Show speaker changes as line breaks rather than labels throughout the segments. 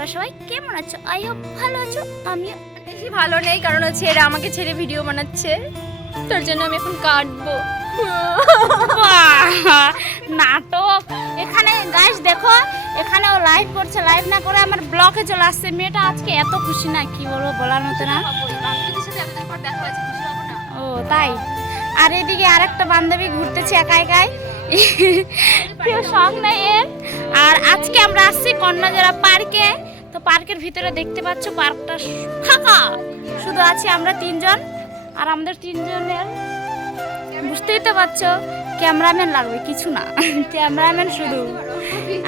তোমরা সবাই কেমন আছো? আই হোপ ভালো আছো, আমিও
বেশি ভালো নেই, কারণ হচ্ছে এরা আমাকে ছেড়ে ভিডিও বানাচ্ছে। তার জন্য আমি এখন কাটবো।
নাটক। এখানে গাইস দেখো এখানে ও লাইভ করছে লাইভ না করে আমার ব্লকে চলে আসছে। মেয়েটা আজকে এত খুশি না, কি বলব বলার মতো না। ও, তাই? আর এদিকে আরেকটা বান্ধবী ঘুরতেছে একা একাই। কেউ সঙ্গ নেই আর আজকে আমরা আসছি কন্যাজোড়া পার্কে। তো পার্কের ভিতরে দেখতে পাচ্ছ পার্কটা ফাঁকা। শুধু আছি আমরা তিনজন। আর আমাদের তিনজনের বুঝতেই তো পারছ, ক্যামেরাম্যান লাগবে, কিছু না। ক্যামেরাম্যান শুধু।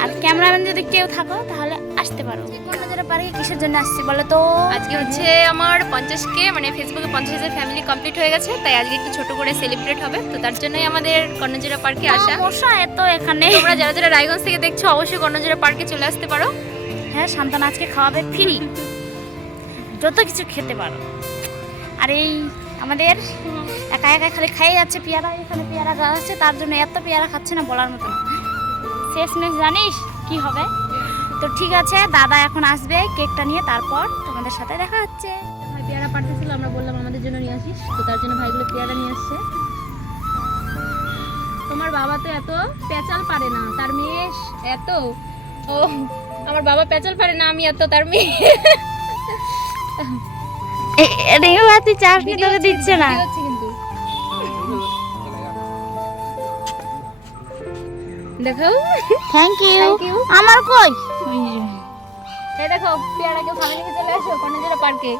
আর ক্যামেরাম্যান যদি কেউ থাকো, তাহলে আসতে পারো। কন্যাজোড়া পার্কে কিসের জন্য আসছি বলো তো?
আজকে হচ্ছে আমার পঞ্চাশ কে মানে ফেসবুকে পঞ্চাশ হাজার ফ্যামিলি কমপ্লিট হয়ে গেছে তাই আজকে একটু ছোট করে সেলিব্রেট হবে। তো তার জন্যই আমাদের কর্ণজোড়া পার্কে আসা।
মশা এত এখানে।
তোমরা যারা যারা রায়গঞ্জ থেকে দেখছ অবশ্যই কর্ণজোড়া পার্কে চলে আসতে পারো।
হ্যাঁ সান্তানা আজকে খাওয়াবে ফ্রি যত কিছু খেতে পারো। আর এই আমাদের একা একা খালি খাইয়ে যাচ্ছে পেয়ারা এখানে পেয়ারা গাছ আছে তার জন্য এত পেয়ারা খাচ্ছে না বলার মতো না। শেষমেশ জানিস কি হবে? তো ঠিক আছে দাদা এখন আসবে কেকটা নিয়ে তারপর তোমাদের সাথে দেখা হচ্ছে।
ভাই পেয়ারা পাঠাচ্ছিল আমরা বললাম আমাদের জন্য নিয়ে আসিস তো তার জন্য ভাইগুলো পেয়ারা নিয়ে আসছে। তোমার বাবা তো এত পেঁচাল পারে না তার মেয়ে এত ও আমার বাবা পেঁচাল পারে না আমি এত তার মেয়ে।
তোকে দিচ্ছে না।
কিন্তু দেখাও।
Thank you. আমার কই?
এই দেখো, পেয়ারাকে ভালো লেগে চলে আসো কর্ণজোড়া পার্কে।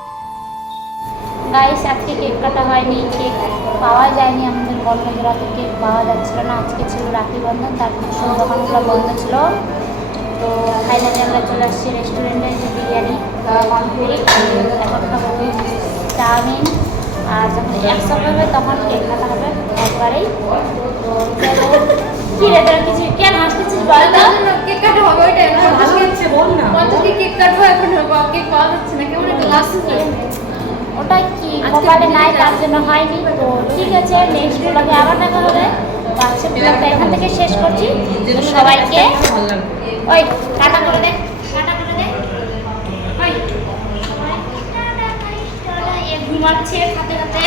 গাইস আজকে কেক কাটা হয়নি কেক পাওয়া যায়নি আমাদের কর্মজোড়াতে কেক পাওয়া যাচ্ছিল না। আজকে ছিল রাখি বন্ধন, তার জন্য সব দোকানগুলো বন্ধ ছিল। তো ফাইনালি আমরা চলে আসছি রেস্টুরেন্টে যে বিরিয়ানি কমপ্লিট চাউমিন। আর যখন একসাথে হবে, তখন কেক কাটা হবে একবারেই। তো, কি রে তোরা কিছু কেন হাসতেছিস বল তো? ওটাই কি কপালে নাই, তার জন্য হয়নি। তো ঠিক আছে নেক্সট ব্লগে আবার দেখা হবে। আজকে ব্লগটা এখান থেকে শেষ করছি। সবাইকে, ওই টাটা করে দে, টাটা করে দে। ঘুমাচ্ছে, খাতে খাতে।